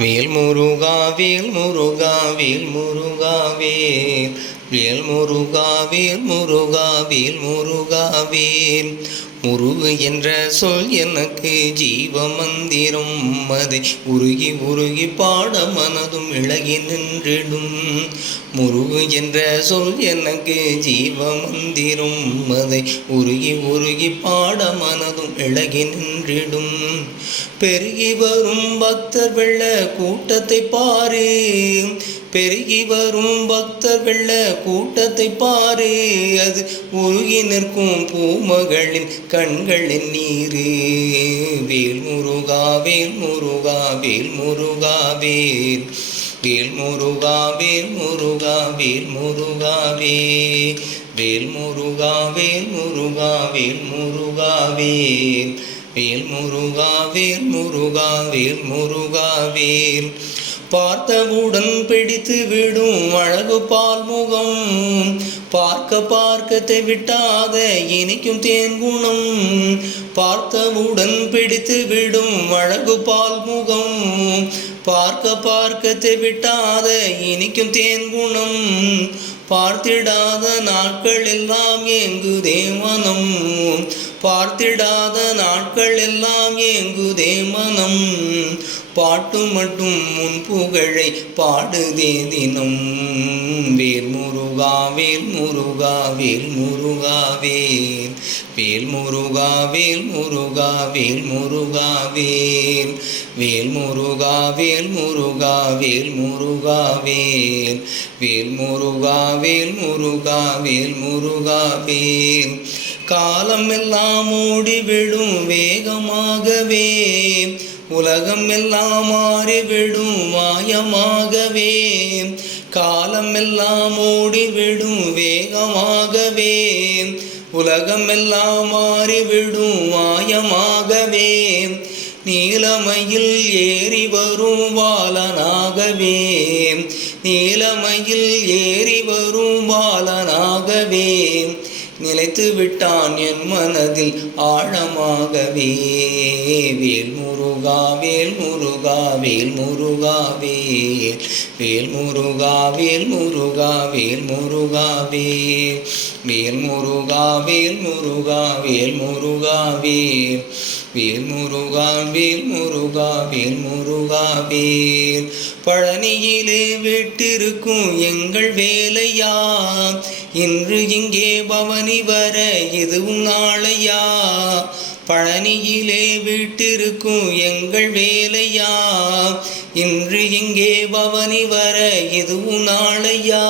வேல் முருகா வேல் முருகா வேல் முருகா வேல் வேல் முருகா வேல் முருகா வேல் முருகா வேல் முருகு என்ற சொல் எனக்கு ஜீவ மந்திரம். அதை உருகி உருகி பாட மனதும் இழகி நின்றிடும். முருகு என்ற சொல் எனக்கு ஜீவ மந்திரம். அதை உருகி உருகி பாட மனதும் இழகி நின்றிடும். பெருகி வரும் பக்தர் வெள்ள கூட்டத்தை பாரு, பெருகி வரும் பக்தர் வெள்ள கூட்டத்தை பாரு. அது உருகி நிற்கும் பூமகளின் கண்களின் நீரு. வேல் முருகா வேல் முருகா வேல் முருகா வேல் வேல் முருகா வேல் முருகா வேல் முருகா வேல் வேல் முருகா வேல் முருகா வேல் முருகா வேல் வேல் முருகா வேல் முருகா வேல் முருகா வேல் பார்த்தவுடன் பிடித்து விடும் அழகு பால் முகம். பார்க்க பார்க்கத்தை விட்டாத இனிக்கும் தேன் குணம். பார்த்தவுடன் பிடித்து விடும் அழகு பால் முகம். பார்க்க பார்க்கத்தை விட்டாத இனிக்கும் தேன் குணம். பார்த்திடாத நாட்கள் எல்லாம் ஏங்குதே மனம். பார்த்திடாத நாட்கள் எல்லாம் ஏங்குதே மனம். பாட்டு மட்டும் முன் புகழை பாடுதே தினம். வேல் முருகா வேல் முருகா வேல் முருகா வேல் வேல் முருகா வேல் முருகா வேல் முருகா வேல் வேல் முருகா வேல் முருகா வேல் முருகா வேல் வேல் முருகா வேல் முருகா வேல் முருகா வேல் காலம் எல்லாம் ஓடிவிடும் வேகமாகவே. உலகம் எல்லாம் மாறிவிடும் மாயமாகவே. காலம் எல்லாம் ஓடிவிடும் வேகமாகவே. உலகம் எல்லாம் மாறிவிடும் மாயமாகவே. நீலமயில் ஏறி வரும் பாலனாகவே. நீலமயில் ஏறி வரும் பாலனாகவே. நிலைத்து விட்டான் என் மனதில் ஆழமாகவே. வேல் முருகா வேல் முருகா வேல் முருகா வேல் வேல் முருகா வேல் முருகா வேல் முருகா வேல் வேல் முருகா வேல் முருகா வேல் முருகா வேல் வேல் முருகா வேல் முருகா வேல் முருகா வேல் பழனியிலே விட்டிருக்கும் எங்கள் வேலையா. இன்று இங்கே பவனி வர எதுவும் நாளையா. பழனியிலே விட்டிருக்கும் எங்கள் வேலையா. இன்று இங்கே பவனி வர எதுவும் நாளையா.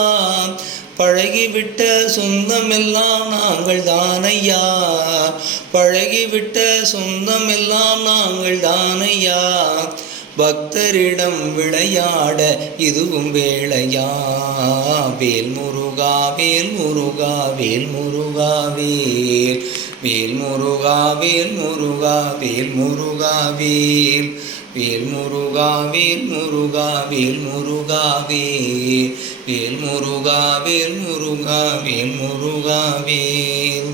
பழகிவிட்ட சொந்தமெல்லாம் நாங்கள் தானையா. பழகிவிட்ட சொந்தமெல்லாம் நாங்கள் தானையா. பக்தரிடம் விளையாட இதுவும் வேளையா. வேல் முருகா வேல் முருகா வேல் முருகா வேல் வேல் முருகா வேல் முருகா வேல் முருகா வேல் வேல் முருகா வேல் முருகா வேல் முருகா வேல் வேல் முருகா வேல் முருகா வேல் முருகா வேல்.